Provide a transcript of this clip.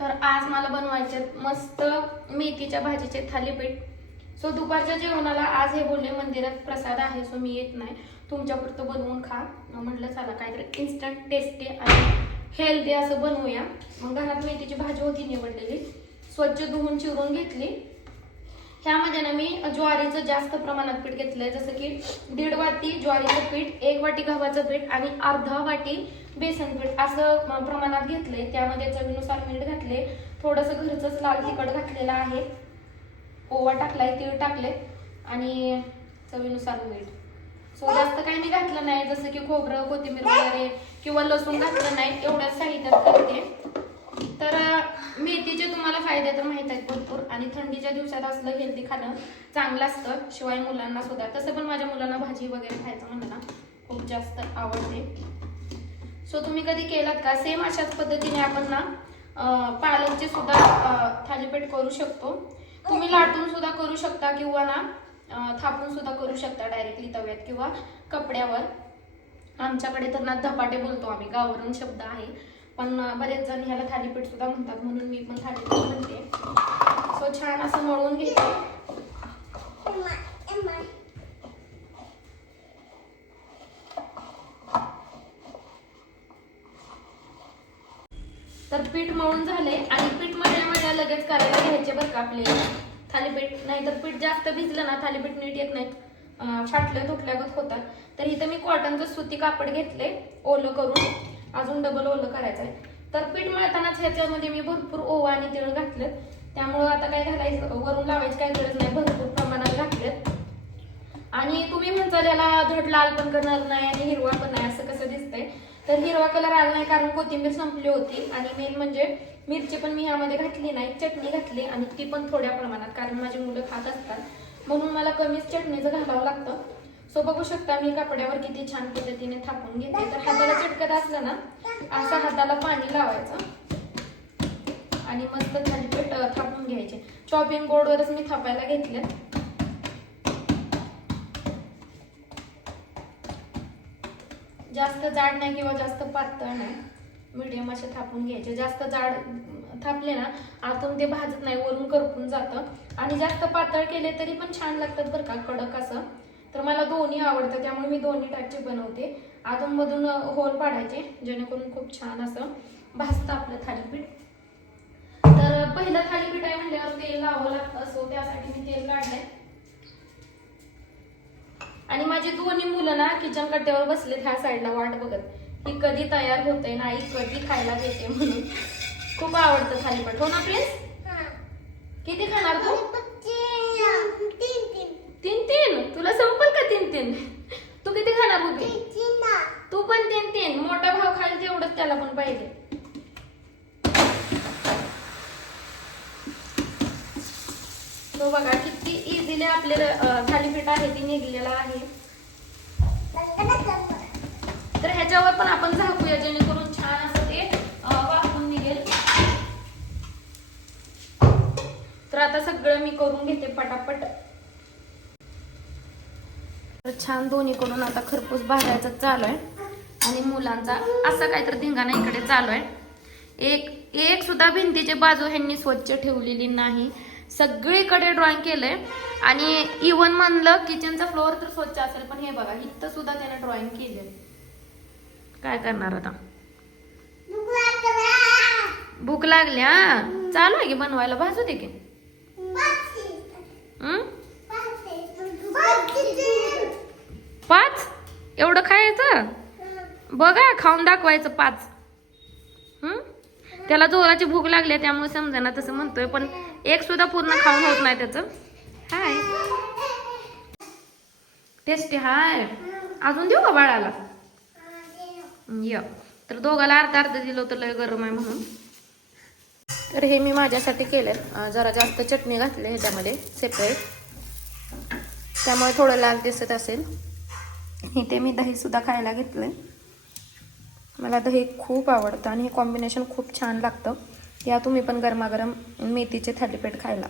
तर आज मला बनवायचे मस्त मेथीच्या भाजीचे थालीपीठ. सो दुपारच्या जेवणाला आज हे बोलले मंदिरात प्रसाद आहे, सो मी येत नाही, तुमच्यापुरतं बनवून खा. म्हटलं चला काहीतरी इन्स्टंट टेस्टी आणि हेल्दी असं बनवूया. मग घरात मेथीची भाजी होती निवडलेली, स्वच्छ धुवून चिरून घेतली. ह्यामध्ये ना मी ज्वारीचं जास्त प्रमाणात पीठ घेतलंय, जसं की 1.5 वाटी ज्वारीचं पीठ, 1 वाटी गव्हाचं पीठ आणि अर्धा वाटी बेसन पीठ असं प्रमाणात घेतलंय. त्यामध्ये चवीनुसार मीठ घातले, थोडंसं घरचंच लाल तिखट घातलेलं आहे, ओवा टाकलाय, तीळ टाकले आणि चवीनुसार मीठ. सो जास्त काही मी घातलं नाही, जसं की खोबरं, कोथिंबीर वगैरे किंवा लसूण घातलं नाही, एवढ्याच साहित्यात करते. तर मेथीचे तुम्हाला फायदे तर माहित आहेत भरपूर, आणि थंडीच्या दिवसात असलं हेल्दी खाणं चांगलं असतं. शिवाय मुलांना सुद्धा, तसं पण माझ्या मुलांना भाजी वगैरे खायचं म्हणलं ना खूप जास्त आवडते. सो तुम्ही कधी केलात का? सेम अशाच पद्धतीने आपण ना पालकचे सुद्धा थालीपीठ करू शकतो. तुम्ही लाटून सुद्धा करू शकता किंवा ना थापून सुद्धा करू शकता डायरेक्टली तव्यात किंवा कपड्यावर. आमच्याकडे तर ना धपाटे बोलतो आम्ही, गावरान शब्द आहे, पण बरेच जण ह्याला थालीपीठ सुद्धा म्हणतात, म्हणून मी पण थालीपीठ म्हणते. सो छान असं मळून घेते. तर पीठ मळून झाले आणि पीठ मळल्या लगेच करायला घ्यायचे बरं का आपले थालीपीठ, नाही तर पीठ जास्त भिजलं ना थालीपीठ नीट येत नाहीत, फाटल्या तुटल्यागत होतात. तर इथं मी कॉटनचं सुती कापड घेतले ओलं करून, अजून डबल ओलं करायचं आहे. तर पीठ मळतानाच ह्याच्यामध्ये मी भरपूर ओवा आणि तीळ घातले, त्यामुळं आता काय घालायचं, वरून लावायची काय गरज नाही, भरपूर प्रमाणात घातलेत. आणि तुम्ही म्हणताल याला धड लाल पण करणार नाही आणि हिरवा पण नाही, असं कसं दिसतंय? तर हिरवा कलर आला नाही कारण कोथिंबीर संपली होती, आणि मेन म्हणजे मिरची पण मी ह्यामध्ये घातली नाही, चटणी घातली आणि ती पण थोड्या प्रमाणात, कारण माझी मुलं खात असतात म्हणून मला कमीच चटणीचं घालावं लागतं. सो बघू शकता मी कपड्यावर किती छान पद्धतीने थापून घेते. तर हाताला चिटकत असलं ना असं हाताला पाणी लावायचं आणि मस्त थालीपीठ थापून घ्यायचे. चॉपिंग बोर्डवरच मी थापायला घेतले. जास्त जाड नाही किंवा जास्त पातळ नाही, मीडियम असे थापून घ्यायचे. जास्त जाड थापले ना आतून ते भाजत नाही, वरून करपून जातं, आणि जास्त पातळ केले तरी पण छान लागतात बरं का, कडक असं. तर मला दोन्ही आवडतं, त्यामुळे मी दोन्ही टाईपचे बनवते. आतून मधून होल पाडायचे जेणेकरून खूप छान असं भाजतं आपलं थालीपीठ. तर पहिलं थालीपीठ आहे म्हणल्यावर तेल लावावं लागतं, सो त्यासाठी मी तेल काढलंय. आणि माझी दोन्ही मुलं ना किचन कट्ट्यावर बसले ह्या साईडला वाट बघत, ही कधी तयार होते ना, आई कधी खायला देते म्हणून. खूप आवडतं थालीपीठ, हो ना प्रिन्स? किती खाणार तू? 3 तुला संपल का 3? तू किती खाणार होती? तू पण 3. मोठा भाव खायला तेवढंच त्याला पण पाहिजे. तो बघा किती इझिली आपले थालीपीठ आहे ती निघलेला आहे. तर ह्याच्यावर पण आपण झाकूया जेणेकरून छान असं ते वाफून निघेल. तर आता सगळं मी करून घेते पटापट. तर छान दोन्हीकडून आता खरपूस भाजायचं चालू आहे, आणि मुलांचा असा काहीतरी धिंगाणा इकडे चालू आहे. एक सुद्धा भिंतीची बाजू ह्यांनी स्वच्छ ठेवलेली नाही, सगळीकडे ड्रॉइंग केलंय. आणि इव्हन म्हणलं किचनचा फ्लोअर तर स्वच्छ असेल, पण हे बघा इथं सुद्धा त्याने ड्रॉइंग केले. काय करणार आता? भूक लागली? चालू आहे की बनवायला, भाजू दे की. पाच एवढं खायचं? बघा खाऊन दाखवायचं 5. त्याला जोराची भूक लागली त्यामुळे समजा ना तसं म्हणतोय, पण एक सुद्धा पूर्ण खाऊन होत नाही त्याचं. हाय टेस्टी हाय, अजून देऊ का बाळाला? तर दोघाला अर्धा दिलं तर लय गरम आहे म्हणून. तर हे मी माझ्यासाठी केलं, जरा जास्त चटणी घातली ह्याच्यामध्ये सेपरेट, त्यामुळे थोडं लाल दिसत असेल. इथे मी दही सुद्धा खायला घेतलंय, मला दही खूप आवडतं आणि हे कॉम्बिनेशन खूप छान लागतं. या तुम्ही पण गरमागरम मेथीचे थालीपीठ खायला.